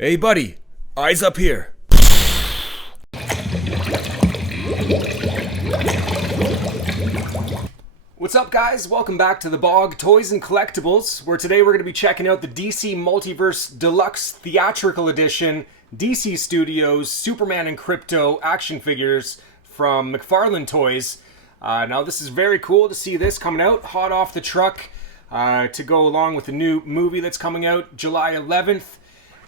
Hey buddy, eyes up here. What's up guys? Welcome back to the Bog Toys and Collectibles, where today we're going to be checking out the DC Multiverse Deluxe Theatrical Edition DC Studios Superman and Krypto action figures from McFarlane Toys. Now this is very cool to see this coming out hot off the truck to go along with the new movie that's coming out July 11th.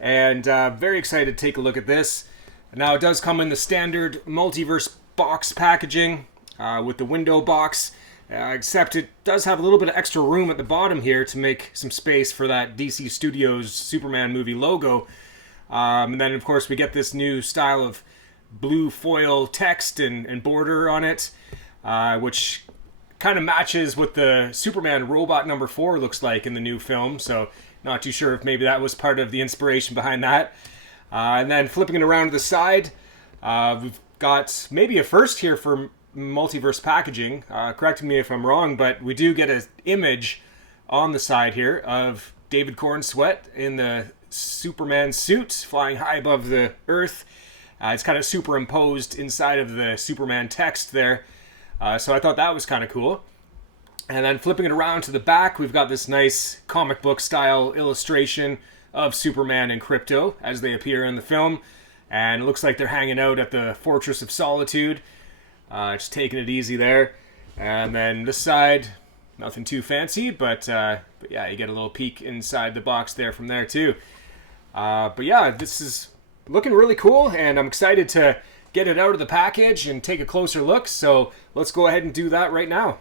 And very excited to take a look at this. Now it does come in the standard Multiverse box packaging with the window box, except it does have a little bit of extra room at the bottom here to make some space for that DC Studios Superman movie logo. And then of course we get this new style of blue foil text and border on it, which kind of matches what the Superman robot number 4 looks like in the new film. So not too sure if maybe that was part of the inspiration behind that. And then flipping it around to the side, we've got maybe a first here for multiverse packaging. Correct me if I'm wrong, but we do get an image on the side here of David Cornsweet in the Superman suit flying high above the earth. It's kind of superimposed inside of the Superman text there. So I thought that was kind of cool. And then flipping it around to the back, we've got this nice comic book style illustration of Superman and Krypto as they appear in the film. And it looks like they're hanging out at the Fortress of Solitude. Just taking it easy there. And then this side, nothing too fancy, but yeah, you get a little peek inside the box there from there too. But yeah, this is looking really cool, and I'm excited to get it out of the package and take a closer look. So let's go ahead and do that right now.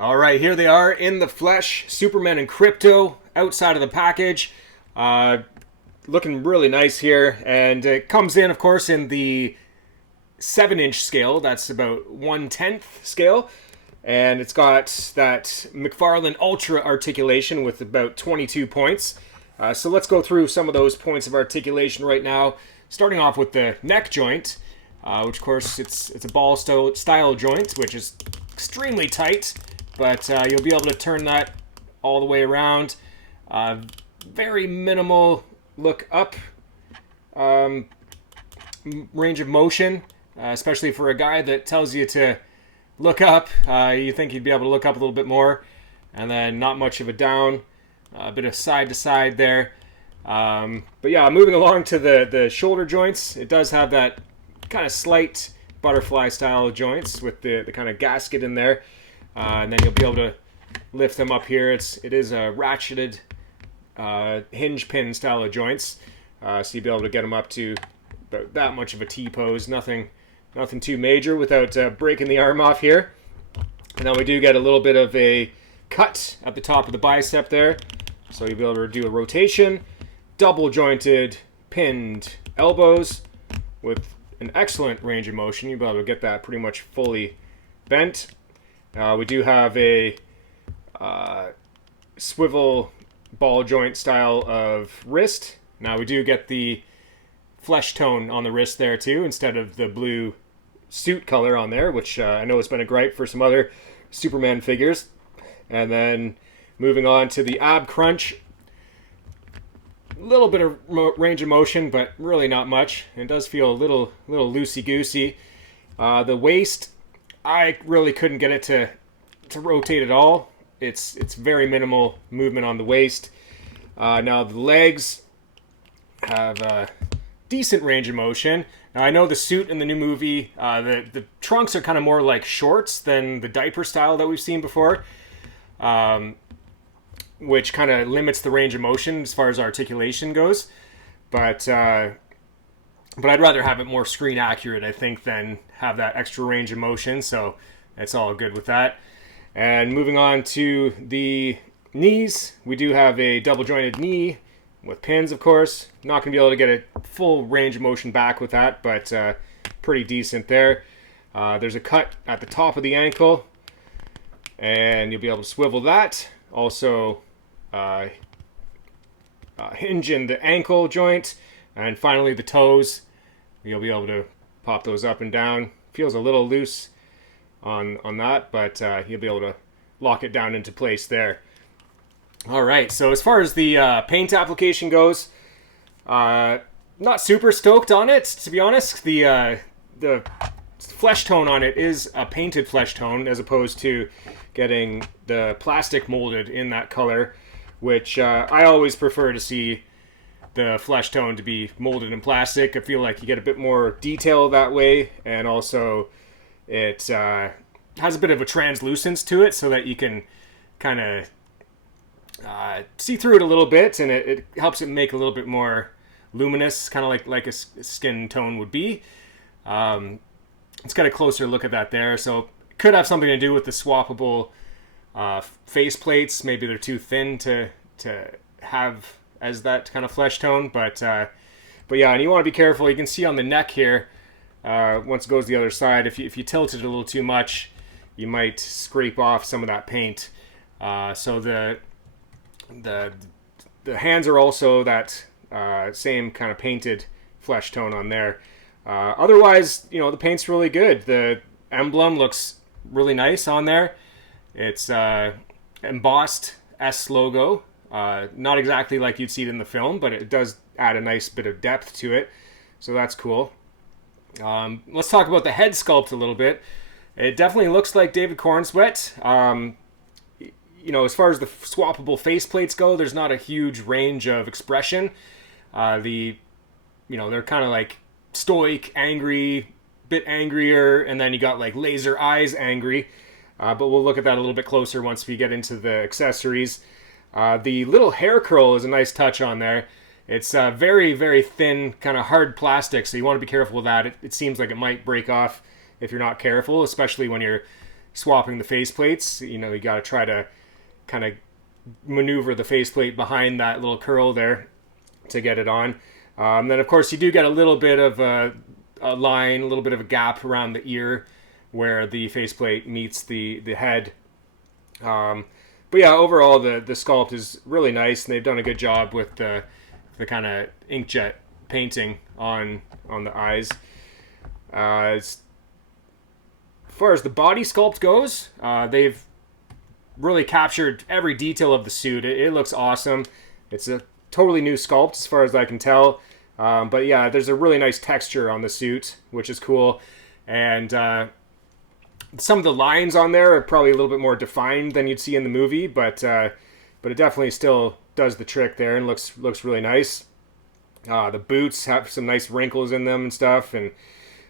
Alright, here they are in the flesh, Superman and Krypto, outside of the package. Looking really nice here, and it comes in, of course, in the 7-inch scale. That's about 1/10 scale. And it's got that McFarlane Ultra articulation with about 22 points. So let's go through some of those points of articulation right now. Starting off with the neck joint, which, of course, it's a ball style joint, which is extremely tight. But you'll be able to turn that all the way around. Very minimal look up range of motion, especially for a guy that tells you to look up. You think you'd be able to look up a little bit more. And then not much of a down. A bit of side to side there. But yeah, moving along to the shoulder joints. It does have that kind of slight butterfly style joints with the kind of gasket in there. And then you'll be able to lift them up here. It is a ratcheted hinge pin style of joints. So you'll be able to get them up to about that much of a T-pose. Nothing too major without breaking the arm off here. And then we do get a little bit of a cut at the top of the bicep there. So you'll be able to do a rotation. Double jointed pinned elbows with an excellent range of motion. You'll be able to get that pretty much fully bent. We do have a swivel ball joint style of wrist. Now we do get the flesh tone on the wrist there too, instead of the blue suit color on there, which I know has been a gripe for some other Superman figures. And then moving on to the ab crunch. A little bit of range of motion, but really not much. It does feel a little loosey-goosey. The waist, I really couldn't get it to rotate at all. It's very minimal movement on the waist. Now the legs have a decent range of motion. Now I know the suit in the new movie, the trunks are kind of more like shorts than the diaper style that we've seen before, which kind of limits the range of motion as far as articulation goes. But I'd rather have it more screen accurate, I think, than have that extra range of motion. So it's all good with that. And moving on to the knees, we do have a double jointed knee with pins, of course. Not going to be able to get a full range of motion back with that, but pretty decent there. There's a cut at the top of the ankle, and you'll be able to swivel that. Also, hinge in the ankle joint, and finally the toes. You'll be able to pop those up and down. Feels a little loose on that, but you'll be able to lock it down into place there. All right, so as far as the paint application goes, not super stoked on it, to be honest. The flesh tone on it is a painted flesh tone as opposed to getting the plastic molded in that color, which I always prefer to see the flesh tone to be molded in plastic. I feel like you get a bit more detail that way, and also it has a bit of a translucence to it so that you can kind of see through it a little bit, and it helps it make a little bit more luminous, kind of like a skin tone would be. Let's get a closer look at that there. So it could have something to do with the swappable face plates. Maybe they're too thin to have as that kind of flesh tone, but yeah, and you want to be careful. You can see on the neck here, once it goes the other side, if you tilt it a little too much, you might scrape off some of that paint. So the hands are also that same kind of painted flesh tone on there. Otherwise, the paint's really good. The emblem looks really nice on there. It's embossed S logo. Not exactly like you'd see it in the film, but it does add a nice bit of depth to it. So that's cool. Let's talk about the head sculpt a little bit. It definitely looks like David Cornsweet. As far as the swappable faceplates go, there's not a huge range of expression. They're kind of like stoic, angry, bit angrier, and then you got like laser eyes angry. But we'll look at that a little bit closer once we get into the accessories. The little hair curl is a nice touch on there. It's very, very thin, kind of hard plastic, so you want to be careful with that. It seems like it might break off if you're not careful, especially when you're swapping the faceplates. You got to try to kind of maneuver the faceplate behind that little curl there to get it on. Then, of course, you do get a little bit of a line, a little bit of a gap around the ear where the faceplate meets the head. But yeah, overall, the sculpt is really nice, and they've done a good job with the kind of inkjet painting on the eyes. As far as the body sculpt goes, they've really captured every detail of the suit. It looks awesome. It's a totally new sculpt as far as I can tell. But yeah, there's a really nice texture on the suit, which is cool. And some of the lines on there are probably a little bit more defined than you'd see in the movie, but it definitely still does the trick there and looks really nice. The boots have some nice wrinkles in them and stuff, and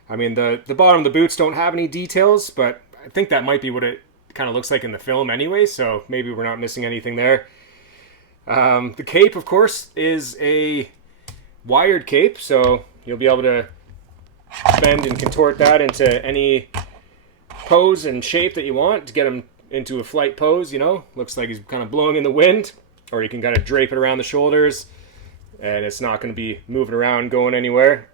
I mean the bottom of the boots don't have any details, but I think that might be what it kind of looks like in the film anyway, so maybe we're not missing anything there. The cape, of course, is a wired cape, so you'll be able to bend and contort that into any pose and shape that you want to get him into a flight pose. Looks like he's kind of blowing in the wind, or you can kind of drape it around the shoulders and it's not going to be moving around going anywhere.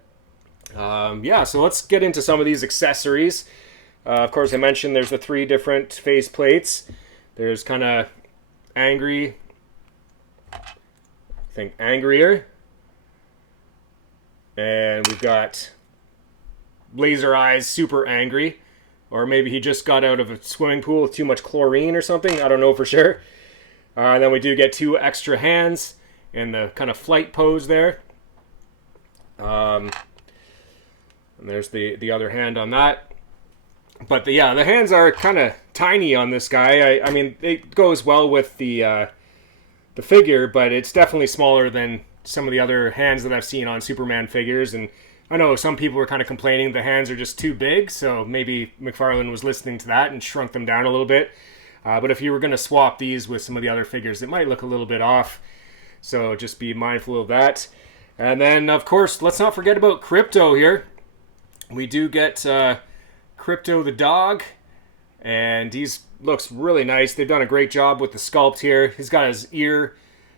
So let's get into some of these accessories. Of course, I mentioned there's the 3 different face plates. There's kind of angry, I think angrier, and we've got laser eyes, super angry. Or maybe he just got out of a swimming pool with too much chlorine or something. I don't know for sure. Then we do get 2 extra hands in the kind of flight pose there. And there's the other hand on that. But the hands are kind of tiny on this guy. I mean, it goes well with the figure, but it's definitely smaller than some of the other hands that I've seen on Superman figures. And I know some people were kind of complaining the hands are just too big, so maybe McFarlane was listening to that and shrunk them down a little bit. But if you were going to swap these with some of the other figures, it might look a little bit off. So just be mindful of that. And then, of course, let's not forget about Krypto here. We do get Krypto the dog, and he looks really nice. They've done a great job with the sculpt here. He's got his ear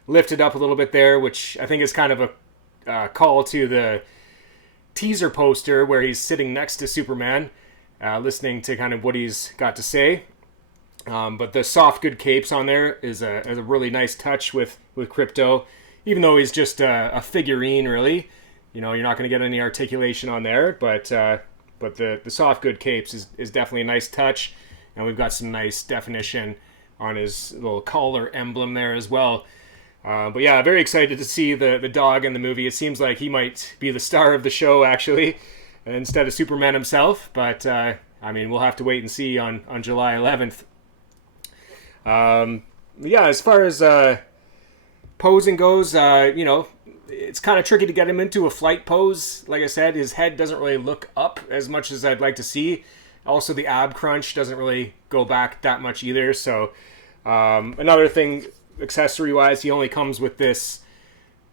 lifted up a little bit there, which I think is kind of a call to the teaser poster where he's sitting next to Superman, listening to kind of what he's got to say. But the soft good capes on there is a really nice touch with Krypto, even though he's just a figurine, really. You know, you're not going to get any articulation on there, but the soft good capes is definitely a nice touch, and we've got some nice definition on his little collar emblem there as well. But yeah, very excited to see the dog in the movie. It seems like he might be the star of the show, actually, instead of Superman himself. But, I mean, we'll have to wait and see on July 11th. Yeah, as far as posing goes, you know, it's kind of tricky to get him into a flight pose. Like I said, his head doesn't really look up as much as I'd like to see. Also, the ab crunch doesn't really go back that much either. So, another thing, accessory-wise, he only comes with this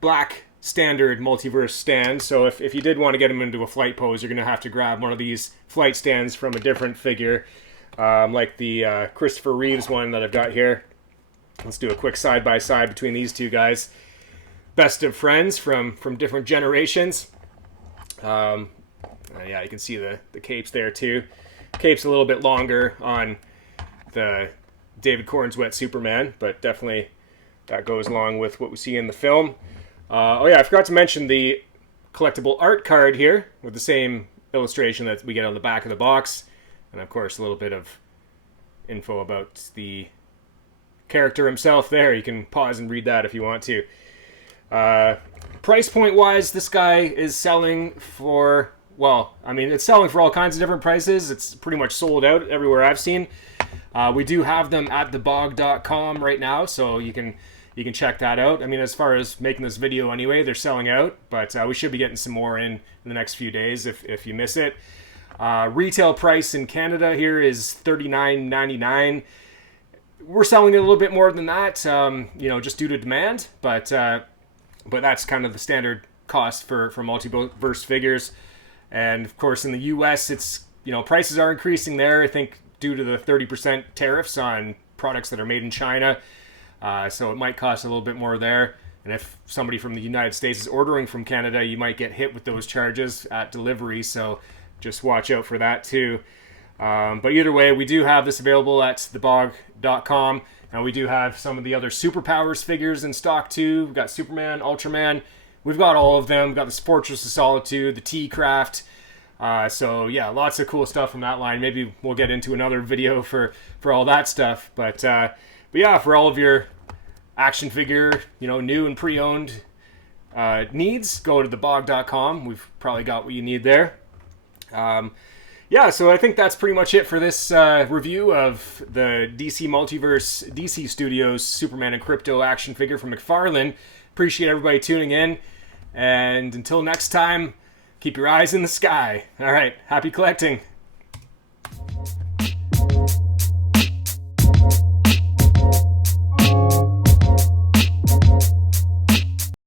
black standard Multiverse stand. So if you did want to get him into a flight pose, you're going to have to grab one of these flight stands from a different figure, like the Christopher Reeves one that I've got here. Let's do a quick side-by-side between these two guys. Best of friends from different generations. Yeah, you can see the capes there too. Cape's a little bit longer on the David Cornswet Superman, but definitely that goes along with what we see in the film. Oh yeah, I forgot to mention the collectible art card here with the same illustration that we get on the back of the box, and of course a little bit of info about the character himself there. You can pause and read that if you want to. Price point wise, this guy is selling for, well, I mean, it's selling for all kinds of different prices. It's pretty much sold out everywhere I've seen. We do have them at thebog.com right now, so you can check that out. I mean, as far as making this video anyway, they're selling out, but we should be getting some more in the next few days if you miss it. Retail price in Canada here is $39.99. We're selling it a little bit more than that, you know, just due to demand, but that's kind of the standard cost for Multiverse figures. And of course, in the US, it's, you know, prices are increasing there, I think, due to the 30% tariffs on products that are made in China. So it might cost a little bit more there. And if somebody from the United States is ordering from Canada, you might get hit with those charges at delivery. So just watch out for that too. But either way, we do have this available at thebog.com. And we do have some of the other Superpowers figures in stock too. We've got Superman, Ultraman. We've got all of them. We've got the Fortress of Solitude, the T-Craft. So yeah, lots of cool stuff from that line. Maybe we'll get into another video for all that stuff. But yeah, for all of your action figure, you know, new and pre-owned needs, go to thebog.com. We've probably got what you need there. Yeah, so I think that's pretty much it for this review of the DC Multiverse, DC Studios Superman and Krypto action figure from McFarlane. Appreciate everybody tuning in. And until next time, keep your eyes in the sky. All right, happy collecting.